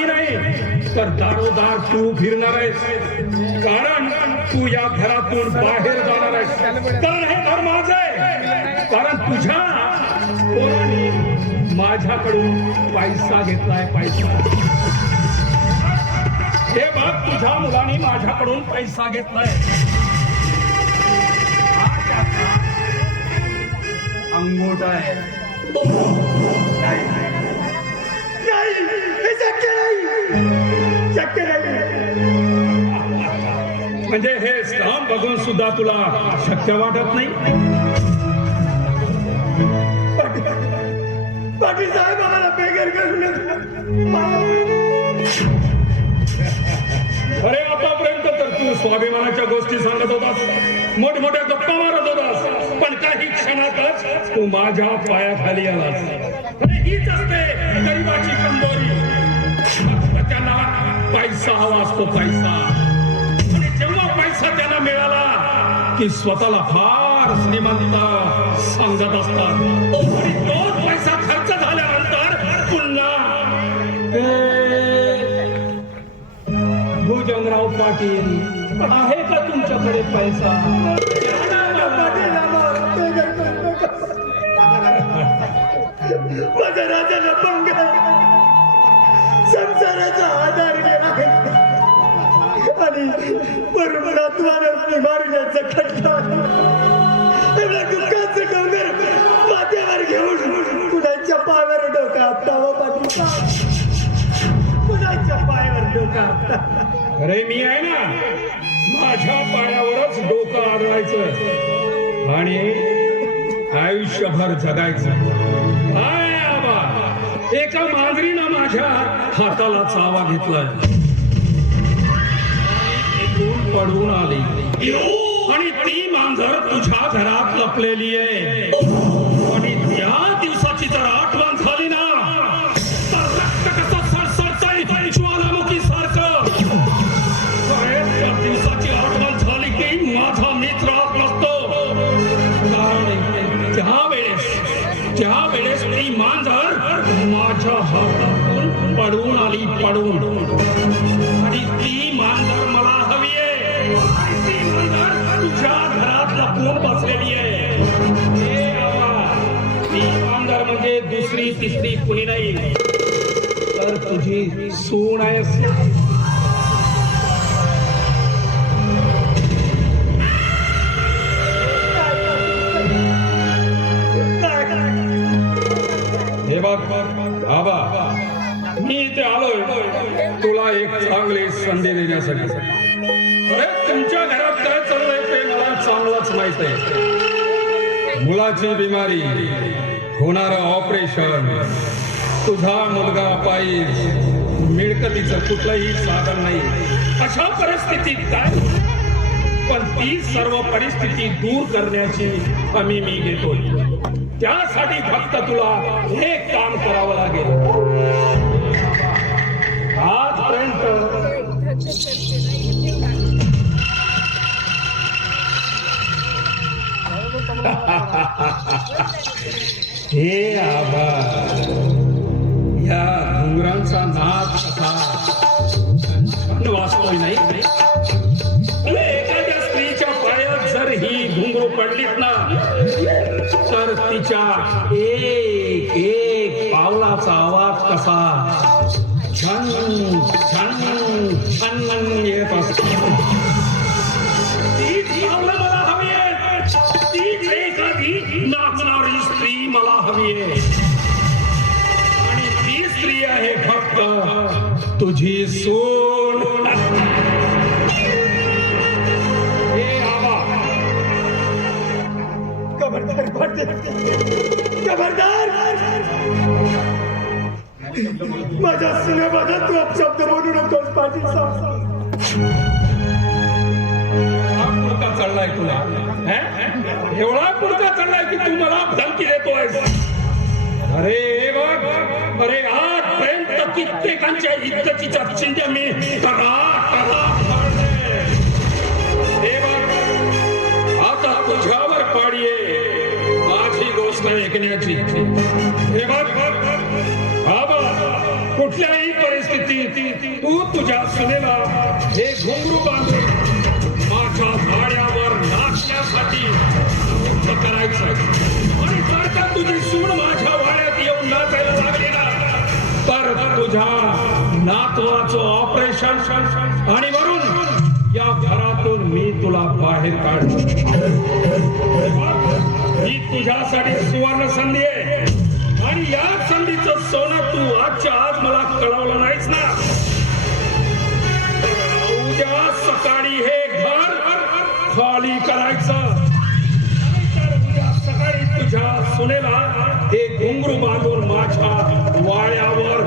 मी नाही तर दारोदार तू फिरणार आहेस. कारण तू या घरातून बाहेर जाणार आहेस. कारण हे घर माझं आहे. कारण तुझ्या पोराने माझ्याकडून पैसा घेतलाय. पैसा हे बघ, तुझ्या मुलाने माझ्याकडून पैसा घेतलाय. अंगोट आहे. शक्य नाही. म्हणजे हे काम बघून सुद्धा तुला शक्य वाटत नाही. पाटील साहेब आम्हाला बेघर करून अरे आतापर्यंत तर तू स्वाभिमानाच्या गोष्टी सांगत होतास, मोठमोठ्या गप्पा मारत होतास, पण काही क्षणातच तू माझ्या पायाखाली आलास. हीच असते गरिबाची कमजोरी. त्यांना पैसा हवा असतो, पैसा. आणि जेव्हा पैसा त्यांना मिळाला की स्वतःला फार श्रीमंत सांगत असतात. आणि तोच पैसा खर्च झाल्यानंतर पुन्हा भुजंगराव पाटील, आहे का तुमच्याकडे पैसा? माझा राजाला पंग संसाराचा आधार गेला आणि परमनात्मानं मारण्याचा खटका एवढा दुःखाचं डोंगर माथ्यावर घेऊन कुणाच्या पायावर डोका आपटावं. पाटील कुणाच्या पायावर डोका आपटा? अरे मी आहे ना, माझ्या पायावरच डोकं आदळायचं आणि आयुष्यभर जगायचं. काय आबा, एका मांजरीनं माझ्या हाताला चावा घेतलाय. पडून आली आणि ती मांजर तुझ्या घरात लपलेली आहे. आणि त्या दिवसाची जर आठवण झाली ना तर रक्त कसं सळसळतंय ज्वालामुखी सारखं. त्या दिवसाची आठवण झाली की माझा मित्र नसतो. कारण त्या वेळेस ती मांजर माझ्या हातातून पडून आली. आणि ती मांजर मला हवी आहे. ती मांजर तुझ्या घरात लपून बसलेली आहे. ती मांजर म्हणजे दुसरी तिसरी कुणी नाही तर तुझी सून आहे. हे बघ बाबा, मी इथे आलोय तुला एक चांगली संधी देण्यासाठी. अरे तुमच्या घरात काय चाललंय ते मला चांगलंच माहित आहे. मुलाची बिमारी, होणारं ऑपरेशन, तुझा मुलगा पायी, मिळकतीचं कुठलंही साधन नाही. अशा परिस्थितीत काय? पण ती सर्व परिस्थिती दूर करण्याची हमी मी घेतोय. त्यासाठी फक्त तुला एक काम करावं लागेल. आजपर्यंत हे आबा, या घुंगरांचा नाद कसा वाचतोय नाही. एखाद्या स्त्रीच्या पायात जर ही घुंगरू पडलीत ना तर तिच्या एक एक पावलाचा आवाज कसा छन छन छन येत असतो. ती पावलं मला हवी आहेत. ती एखादी नाचणारी स्त्री मला हवी आहे. आणि ती स्त्री आहे फक्त तुझी सून. खबरदार, माझ्या सुनेबद्दल तू अपशब्द बोलू नकोस. पाटील साहेब पुरता चाललाय तुला, एवढा पुरता चाललाय की तू मला धमकी देतोय. अरे बघ, अरे आजपर्यंत कित्येकांच्या इज्जतीच्या चिंध्या मी आता तुझ्यावर पाडीये माझी गोष्ट ऐकण्याची. हे बघ बाबा, कुठल्याही परिस्थितीत तू तुझ्या सुनेला हे घुंगरू बांधून माझ्या भाड्यावर नाचण्यासाठी मुक्त करायचं आणि जर का तुझी सून माझ्या वाड्यात येऊन नाचायला लागली ना तर तुझ्या नातवाचं ऑपरेशन आणि वरून या घरातून मी तुला बाहेर काढतो. ही तुझ्यासाठी सुवर्ण संधी आहे आणि या संधीचं सोनं तू आजच्या आज मला कळवलं नाहीस ना तर उद्या सकाळी हे घर खाली करायचं नाहीतर उद्या सकाळी तुझ्या सुनेला हे घुंगरू बांधून माझ्या वाड्यावर